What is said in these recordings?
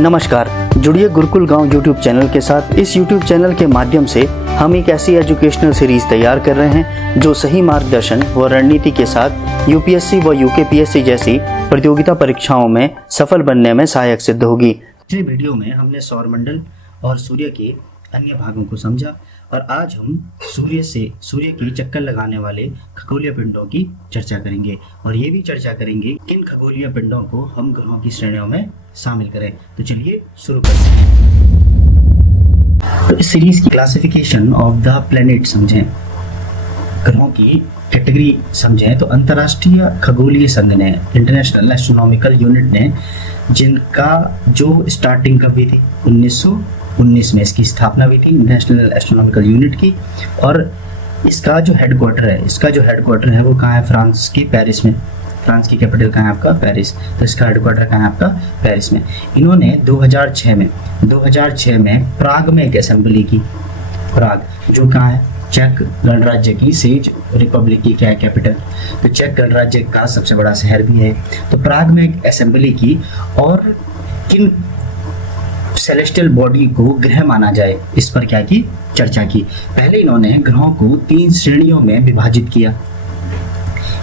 नमस्कार, जुड़िए गुरुकुल गांव यूट्यूब चैनल के साथ। इस यूट्यूब चैनल के माध्यम से हम एक ऐसी एजुकेशनल सीरीज तैयार कर रहे हैं जो सही मार्गदर्शन व रणनीति के साथ यूपीएससी व यूकेपीएससी जैसी प्रतियोगिता परीक्षाओं में सफल बनने में सहायक सिद्ध होगी। पिछले वीडियो में हमने सौरमंडल और सूर्य के अन्य भागों को समझा और आज हम सूर्य के चक्कर लगाने वाले खगोलीय पिंडों की चर्चा करेंगे और ये भी चर्चा करेंगे किन खगोलीय पिंडों को हम ग्रहों की श्रेणियों में शामिल करें। तो चलिए शुरू करते हैं। तो इस सीरीज की क्लासिफिकेशन ऑफ द प्लैनेट समझें, ग्रहों की कैटेगरी समझें। तो अंतर्राष्ट्रीय खगोलीय संघ ने, इंटरनेशनल एस्ट्रोनॉमिकल यूनिट ने, जिनका जो स्टार्टिंग कब हुई थी 1919 में इसकी स्थापना हुई थी, इंटरनेशनल एस्ट्रोनॉमिकल यूनिट की। और इसका जो हेडक्वार्टर है वो कहाँ है? फ्रांस की पेरिस में। फ्रांस की कैपिटल कहाँ है आपका? पेरिस। तो इसका हेडक्वार्टर कहाँ है आपका? पेरिस में। इन्होंने 2006 में प्राग में एक असेंबली की। प्राग जो कहाँ है? चेक गणराज्य की सेज रिपब्लिक की क्या है? कैपिटल। तो चेक गणराज्य का सबसे बड़ा शहर भी है। तो प्राग में एक असेंबली की और किन सेलेस्टियल बॉडी को ग्रह माना जाए इस पर क्या की? चर्चा की। पहले इन्होंने ग्रहों को 3 श्रेणियों में विभाजित किया।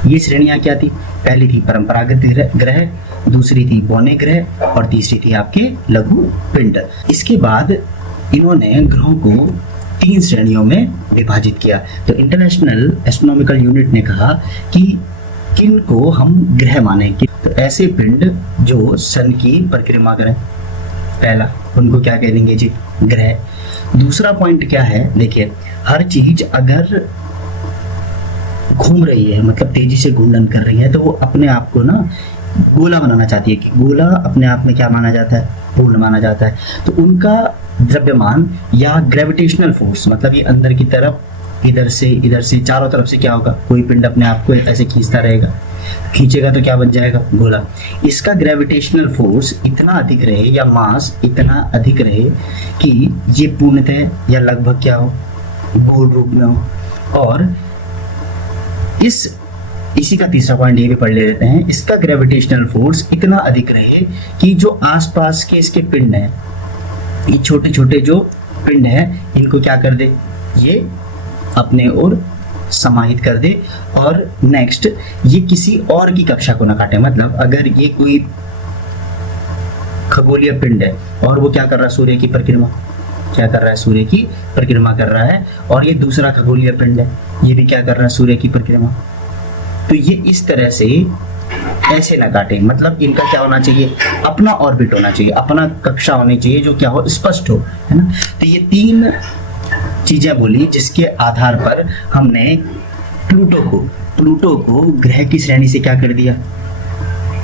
ये श्रेणियां क्या थी? पहली थी परंपरागत ग्रह, दूसरी थी बौने ग्रह और तीसरी थी आपके लघु पिंड। इसके बाद इन्होंने ग्रहों को 3 श्रेणियों में विभाजित किया। तो इंटरनेशनल एस्ट्रोनॉमिकल यूनिट ने कहा कि किन को हम ग्रह माने। तो ऐसे पिंड जो सन की परिक्रमा करें, पहला उनको क्या कहेंगे जी? ग्रह। दूसरा पॉइंट क्या है? देखिए, हर चीज अगर घूम रही है, मतलब तेजी से घूर्णन कर रही है, तो वो अपने आप को ना गोला बनाना चाहती है कि गोला अपने आप में क्या माना जाता है? पूर्ण माना जाता है। तो उनका द्रव्यमान या ग्रेविटेशनल फोर्स, मतलब ये अंदर की तरफ इधर से चारों तरफ से क्या होगा? कोई पिंड अपने आप को ऐसे खींचता रहेगा, खींचेगा तो क्या बन जाएगा? गोला। इसका ग्रेविटेशनल फोर्स इतना अधिक रहे या मास इतना अधिक रहे कि ये पूर्णतः या लगभग क्या हो? गोल रूप में हो। और इसी का तीसरा पॉइंट ये भी पढ़ लेते हैं। इसका ग्रेविटेशनल फोर्स इतना अधिक रहे कि जो आसपास के इसके पिंड हैं, ये छोटे छोटे जो पिंड हैं, इनको क्या कर दे? ये अपने ओर समाहित कर दे। और नेक्स्ट, ये किसी और की कक्षा को ना काटे। मतलब अगर ये कोई खगोलीय पिंड है और वो क्या कर रहा है? सूर्य की परिक्रमा कर रहा है। और ये दूसरा खगोलीय पिंड है, ये भी क्या कर रहा है? सूर्य की परिक्रमा। तो ये इस तरह से ऐसे ना काटे। मतलब इनका क्या होना चाहिए? अपना ऑर्बिट होना चाहिए, अपना कक्षा होनी चाहिए जो क्या हो? स्पष्ट हो, है ना। तो ये 3 चीजें बोली जिसके आधार पर हमने प्लूटो को ग्रह की श्रेणी से क्या कर दिया?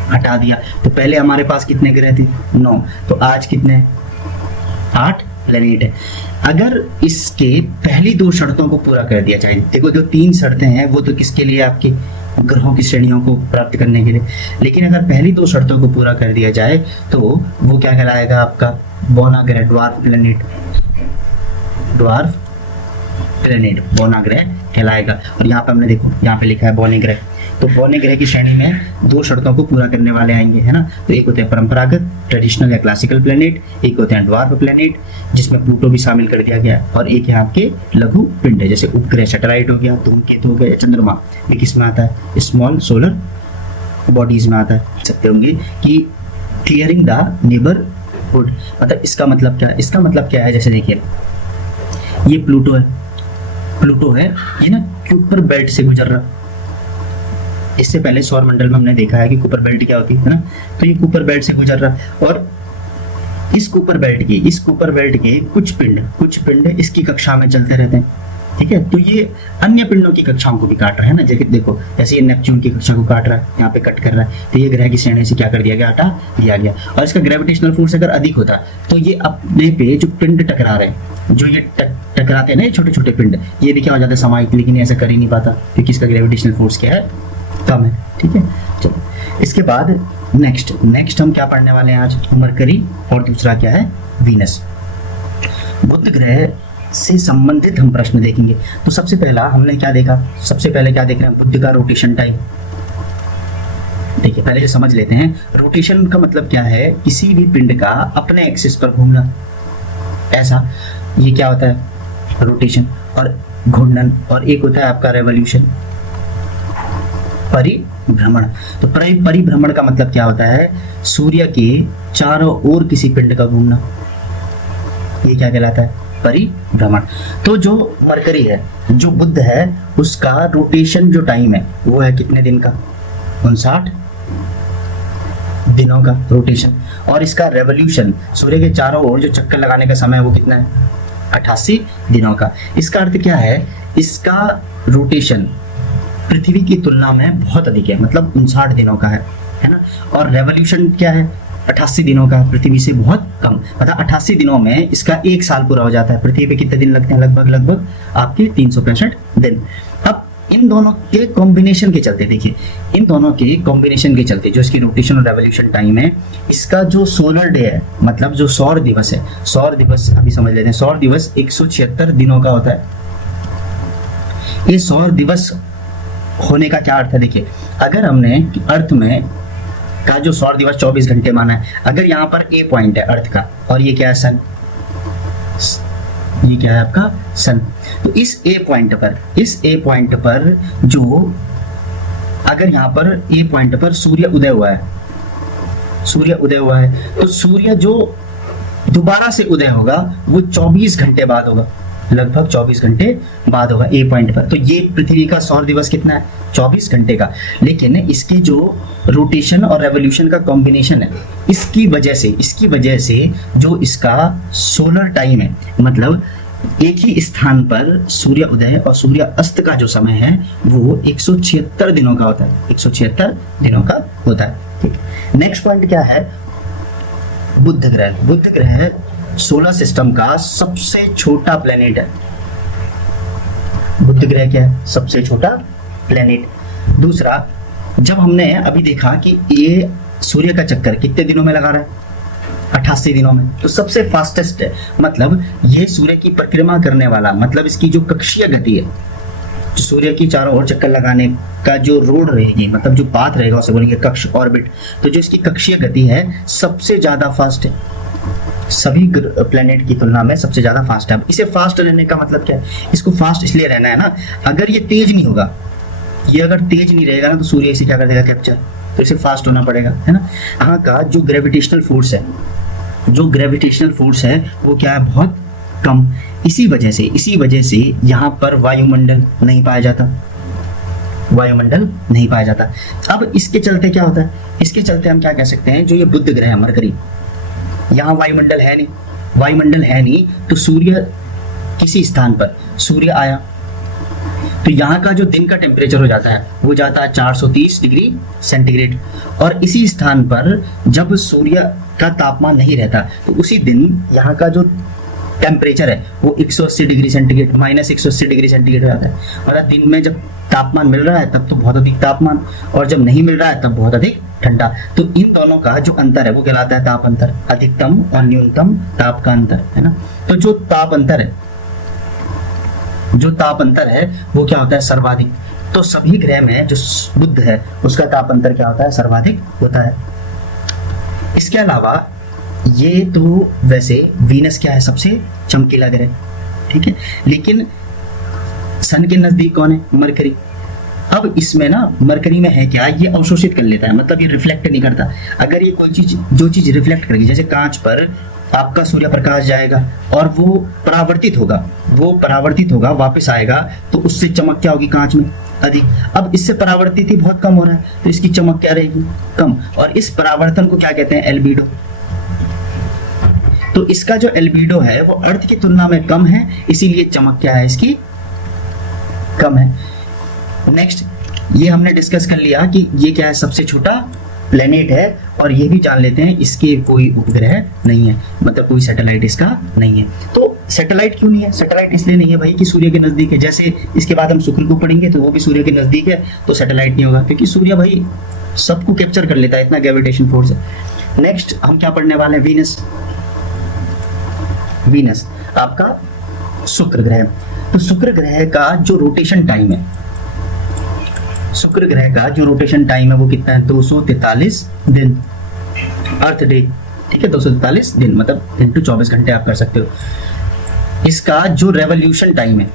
हटा दिया। तो पहले हमारे पास कितने ग्रह थे? 9। तो आज कितने? 8 प्लेनेट है। अगर इसके पहली 2 शर्तों को पूरा कर दिया जाए, देखो जो 3 शर्तें हैं वो तो किसके लिए? आपके ग्रहों की श्रेणियों को प्राप्त करने के लिए। लेकिन अगर पहली 2 शर्तों को पूरा कर दिया जाए तो वो क्या कहलाएगा? आपका बौना ग्रह, ड्वार्फ बौना ग्रह कहलाएगा। और यहाँ पे हमने देखो, यहाँ पे लिखा है बौने ग्रह। तो बौने ग्रह की श्रेणी में 2 शर्तों को पूरा करने वाले आएंगे, है ना। तो एक होते हैं परंपरागत ट्रेडिशनल या क्लासिकल प्लेनेट, एक होते हैं ड्वार्फ प्लेनेट जिसमें प्लूटो भी शामिल कर दिया गया, और एक है आपके लघु पिंड है जैसे उपग्रह, सैटेलाइट हो गया, धूमकेतु हो गया, चंद्रमा। ये किस में आता है? स्मॉल सोलर बॉडीज में आता है। सकते होंगे कि क्लियरिंग द नेबरहुड, मतलब इसका मतलब क्या है? इसका मतलब क्या है? जैसे देखिए, ये प्लूटो है, ये ना कुपर बेल्ट से गुजर रहा। इससे पहले सौर मंडल में हमने देखा है कि कुपर बेल्ट क्या होती है ना। तो ये कुपर बेल्ट से गुजर रहा और इस कुपर बेल्ट के कुछ पिंड इसकी कक्षा में चलते रहते हैं, ठीक है। तो ये अन्य पिंडों की कक्षाओं को भी काट रहा है ना। जैसे देखो, जैसे ये नेपच्यून की कक्षा को काट रहा है, यहाँ पे कट कर रहा है। तो ये ग्रह की श्रेणी से क्या कर दिया गया? हटा दिया गया। और इसका ग्रेविटेशनल फोर्स अगर अधिक होता तो ये अपने पे जो पिंड टकरा रहे हैं, जो ये टकराते हैं ना, ये छोटे छोटे पिंड, ये भी क्या हो जाता है? समाहित। लेकिन ऐसा कर ही नहीं पाता क्योंकि इसका ग्रेविटेशनल फोर्स क्या है? कम है, ठीक है। चलो, इसके बाद नेक्स्ट हम क्या पढ़ने वाले हैं आज? मरकरी और दूसरा क्या है? वीनस। बुध ग्रह से संबंधित हम प्रश्न देखेंगे। तो सबसे पहले क्या देख रहे हैं? बुध का रोटेशन टाइम। देखिए पहले समझ लेते हैं रोटेशन का मतलब क्या है, किसी भी पिंड का अपने एक्सिस पर घूमना, ऐसा ये क्या होता है रोटेशन, और घूर्णन, और एक होता है आपका रेवोल्यूशन, परिभ्रमण। तो परिभ्रमण का मतलब क्या होता है, सूर्य के चारों ओर किसी पिंड का घूमना, ये क्या कहलाता है परिभ्रमण। तो जो मरकरी है, जो बुध है, उसका रोटेशन जो टाइम है वो है कितने दिन का, 59 दिनों का रोटेशन, और इसका रेवोल्यूशन सूर्य के चारों ओर जो चक्कर लगाने का समय है वो कितना है, 88 दिनों का। इसका अर्थ क्या है, इसका रोटेशन पृथ्वी की तुलना में बहुत अधिक है, मतलब 59 दिनों का है ना। और रेवोल्यूशन क्या है, 88 दिनों का, पृथ्वी से बहुत कम, मतलब 88 दिनों में इसका एक साल पूरा हो जाता है। पृथ्वी पे कितने दिन लगते हैं, लगभग आपके 365 दिन। अब इन दोनों के कॉम्बिनेशन के चलते, देखिए इन दोनों के कॉम्बिनेशन के चलते जो इसकी रोटेशन और रेवोल्यूशन टाइम है, इसका जो सोलर डे है, मतलब जो सौर दिवस है, सौर दिवस अभी समझ लेते हैं, सौर दिवस 176 दिनों का होता है। ये सौर दिवस होने का क्या अर्थ है, देखिए अगर हमने अर्थ में का जो सौर दिवस 24 घंटे माना है, अगर यहाँ पर ए पॉइंट है अर्थ का, और ये क्या है सन, ये क्या है आपका सन, तो इस ए पॉइंट पर जो, अगर यहाँ पर ए पॉइंट पर सूर्य उदय हुआ है, तो सूर्य जो दोबारा से उदय होगा वो 24 घंटे बाद होगा, लगभग 24 घंटे बाद होगा ए पॉइंट पर। तो ये पृथ्वी का सौर दिवस कितना है, 24 घंटे का। लेकिन इसके जो रोटेशन और रेवोल्यूशन का कॉम्बिनेशन है, इसकी वजह से जो इसका सोलर टाइम है, मतलब एक ही स्थान पर सूर्य उदय और सूर्य अस्त का जो समय है वो 176 दिनों का होता है, 176 दिनों का होता है। ठीक, नेक्स्ट पॉइंट क्या है, बुध ग्रह सोलर सिस्टम का सबसे छोटा प्लेनेट है। बुध ग्रह क्या है, सबसे छोटा प्लेनेट। दूसरा, जब हमने अभी देखा कि ये सूर्य का चक्कर कितने दिनों में लगा रहा है, 88 दिनों में, तो सबसे फास्टेस्ट है, मतलब ये सूर्य की परिक्रमा करने वाला, मतलब इसकी जो कक्षीय गति है, जो सूर्य की चारों ओर चक्कर लगाने का जो रोड रहेगी, मतलब जो पाथ रहेगा उसे बोलेंगे कक्ष, ऑर्बिट। तो जो इसकी कक्षीय गति है सबसे ज्यादा फास्ट है, सभी प्लेनेट की तुलना में सबसे ज्यादा फास्ट है। इसे फास्ट रहने का मतलब क्या है, इसको फास्ट इसलिए रहना है ना, अगर ये तेज नहीं होगा, ये अगर तेज नहीं रहेगा ना, तो सूर्य इसे क्या कर देगा, कैप्चर, तो इसे फास्ट होना पड़ेगा, है ना। यहाँ का जो ग्रेविटेशनल फोर्स है, वो क्या है, बहुत कम। इसी वजह से यहाँ पर वायुमंडल नहीं पाया जाता। अब इसके चलते क्या होता है, इसके चलते हम क्या कह सकते हैं, जो ये बुध ग्रह है मरकरी, यहाँ वायुमंडल है नहीं, तो सूर्य किसी स्थान पर सूर्य आया, तो यहाँ का जो दिन का टेम्परेचर हो जाता है वो जाता है 430 डिग्री सेंटीग्रेड, और इसी स्थान पर जब सूर्य का तापमान नहीं रहता तो उसी दिन यहाँ का जो टेम्परेचर है वो 180 डिग्री सेंटीग्रेड, -180 डिग्री सेंटीग्रेड हो जाता है। मतलब दिन में जब तापमान मिल रहा है तब तो बहुत अधिक तापमान, और जब नहीं मिल रहा है तब बहुत अधिक ठंडा। तो इन दोनों का जो अंतर है वो कहलाता है ताप अंतर, अधिकतम और न्यूनतम ताप का अंतर, है ना। तो जो ताप अंतर है वो क्या होता है, सर्वाधिक। तो सभी ग्रह में जो बुध है उसका ताप अंतर क्या होता है, सर्वाधिक होता है। इसके अलावा ये तो वैसे वीनस क्या है, सबसे चमकीला ग्रह, ठीक है, लेकिन सन के नजदीक कौन है, मरकरी। अब इसमें ना मरकरी में है क्या, ये अवशोषित कर लेता है, मतलब ये रिफ्लेक्ट नहीं करता। अगर ये कोई चीज, जो चीज रिफ्लेक्ट करेगी, जैसे कांच पर आपका सूर्य प्रकाश जाएगा और वो परावर्तित होगा वापस आएगा, तो उससे चमक क्या होगी कांच में, अधिक। अब इससे परावर्तित ही बहुत कम हो रहा है, तो इसकी चमक क्या रहेगी, कम। और इस परावर्तन को क्या कहते हैं, एल्बिडो। तो इसका जो एल्बिडो है वो अर्थ की तुलना में कम है, इसीलिए चमक क्या है इसकी, कम है। नेक्स्ट, ये हमने डिस्कस कर लिया कि ये क्या है, सबसे छोटा प्लेनेट है, और ये भी जान लेते हैं इसके कोई उपग्रह नहीं है, मतलब कोई सैटेलाइट इसका नहीं है। तो सैटेलाइट क्यों नहीं है, सैटेलाइट इसलिए नहीं है भाई कि सूर्य के नजदीक है। जैसे इसके बाद हम शुक्र को पढ़ेंगे तो वो भी सूर्य के नजदीक है, तो सैटेलाइट नहीं होगा, क्योंकि सूर्य भाई सबको कैप्चर कर लेता है, इतना ग्रेविटेशन फोर्स है। नेक्स्ट हम क्या पढ़ने वाले हैं, वीनस आपका शुक्र ग्रह। तो शुक्र ग्रह का जो रोटेशन टाइम है शुक्र ग्रह का जो रोटेशन टाइम है वो कितना है, 243 दिन, अर्थ डे, ठीक है, 243 दिन, मतलब इंटू 24 घंटे आप कर सकते हो। इसका जो रेवोल्यूशन टाइम है,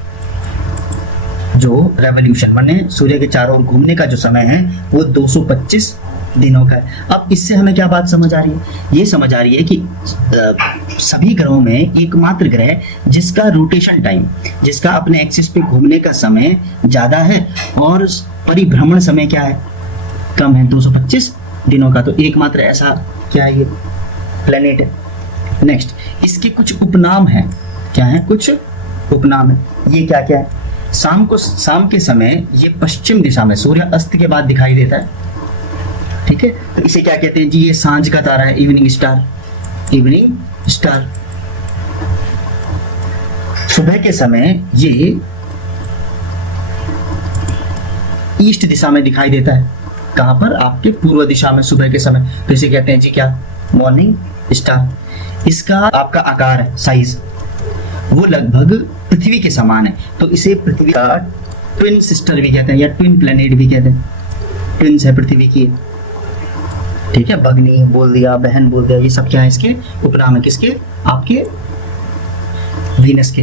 जो रेवोल्यूशन माने सूर्य के चारों ओर घूमने का जो समय है वो 225 दिनों का है। अब इससे हमें क्या बात समझ आ रही है, ये समझ आ रही है कि सभी ग्रहों में एकमात्र ग्रह जिसका रोटेशन टाइम, जिसका अपने एक्सिस पे घूमने का समय ज्यादा है और परिभ्रमण समय क्या है, कम है, 225 दिनों का, तो एकमात्र ऐसा क्या है, ये प्लेनेट है। नेक्स्ट, इसके कुछ उपनाम हैं, क्या है, कुछ उपनाम है। ये क्या क्या है, शाम के समय ये पश्चिम दिशा में सूर्य अस्त के बाद दिखाई देता है, ठीक है, तो इसे क्या कहते हैं जी, ये सांझ का तारा है, इवनिंग स्टार, इवनिंग स्टार। सुबह के समय ये ईस्ट दिशा में दिखाई देता है, कहां पर, आपके पूर्व दिशा में सुबह के समय, तो इसे कहते हैं जी क्या, मॉर्निंग स्टार। इसका आपका आकार है, साइज, वो लगभग पृथ्वी के समान है, तो इसे पृथ्वी का ट्विन सिस्टर भी कहते हैं या ट्विन प्लेनेट भी कहते हैं, ट्विन्स है पृथ्वी की, ठीक है, भगनी बोल दिया, बहन बोल दिया, ये सब क्या है, इसके उपनाम है, किसके, आपके वीनस के।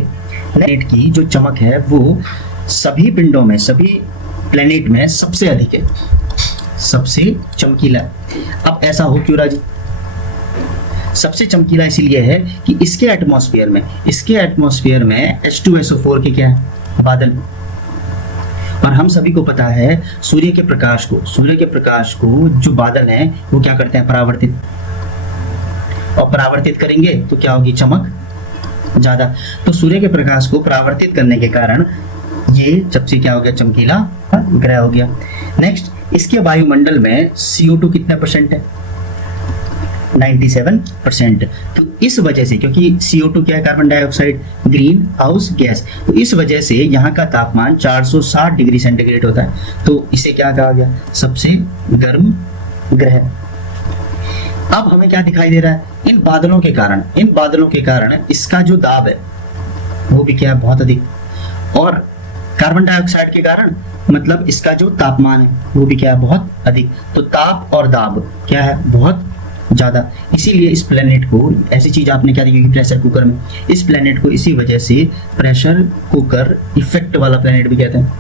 प्लेनेट की जो चमक है वो सभी पिंडों में, सभी प्लेनेट में सबसे अधिक है, सबसे चमकीला। अब ऐसा हो क्यों रहा जी, सबसे चमकीला इसीलिए है कि इसके एटमॉस्फेयर में H2SO4 के क्या है, बादल, और हम सभी को पता है सूर्य के प्रकाश को जो बादल हैं वो क्या करते हैं, परावर्तित, और परावर्तित करेंगे तो क्या होगी, चमक ज्यादा। तो सूर्य के प्रकाश को परावर्तित करने के कारण ये सबसे क्या हो गया, चमकीला ग्रह हो गया। नेक्स्ट, इसके वायुमंडल में CO2 कितने परसेंट है, 97%। तो इस वजह से, क्योंकि CO2 क्या है, carbon dioxide, green house gas, तो इस वजह से यहाँ का तापमान 460 डिग्री सेंटीग्रेड होता है, तो इसे क्या कहा गया, सबसे गर्म ग्रह। अब हमें क्या दिखाई दे रहा है, इन बादलों के कारण इसका जो दाब है वो भी क्या है, बहुत अधिक, और कार्बन डाइऑक्साइड के कारण मतलब इसका जो तापमान है वो भी क्या है, बहुत अधिक। तो ताप और दाब क्या है, बहुत ज्यादा। इसीलिए इस प्लेनेट को, ऐसी चीज आपने क्या देखी प्रेशर कुकर में, इस प्लेनेट को इसी वजह से प्रेशर कुकर इफेक्ट वाला प्लेनेट भी कहते हैं,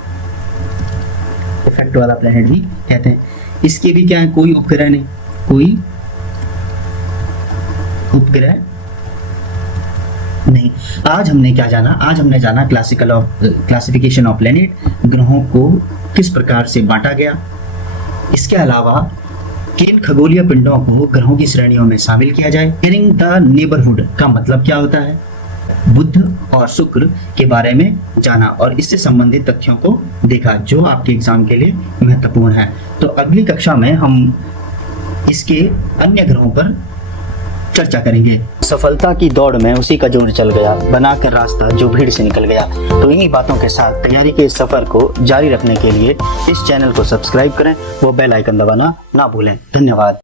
इफेक्ट वाला प्लेनेट भी कहते हैं। इसके भी क्या है, कोई उपग्रह नहीं, कोई उपग्रह नहीं। आज हमने क्या जाना, आज हमने जाना क्लासिफिकेशन ऑफ प्लेनेट, ग्रहों को किस प्रकार से बांटा गया, इसके अलावा किन खगोलीय पिंडों को ग्रहों की श्रेणियों में शामिल किया जाए। नेयरिंग द नेबरहुड का मतलब क्या होता है, बुध और शुक्र के बारे में जाना और इससे संबंधित तथ्यों को देखा जो आपके एग्जाम के लिए महत्वपूर्ण है। तो अगली कक्षा में हम इसके अन्य ग्रहों पर चर्चा करेंगे। सफलता की दौड़ में उसी का जोड़ चल गया, बनाकर रास्ता जो भीड़ से निकल गया। तो इन्हीं बातों के साथ तैयारी के इस सफर को जारी रखने के लिए इस चैनल को सब्सक्राइब करें, वो बेल आइकन दबाना ना भूलें। धन्यवाद।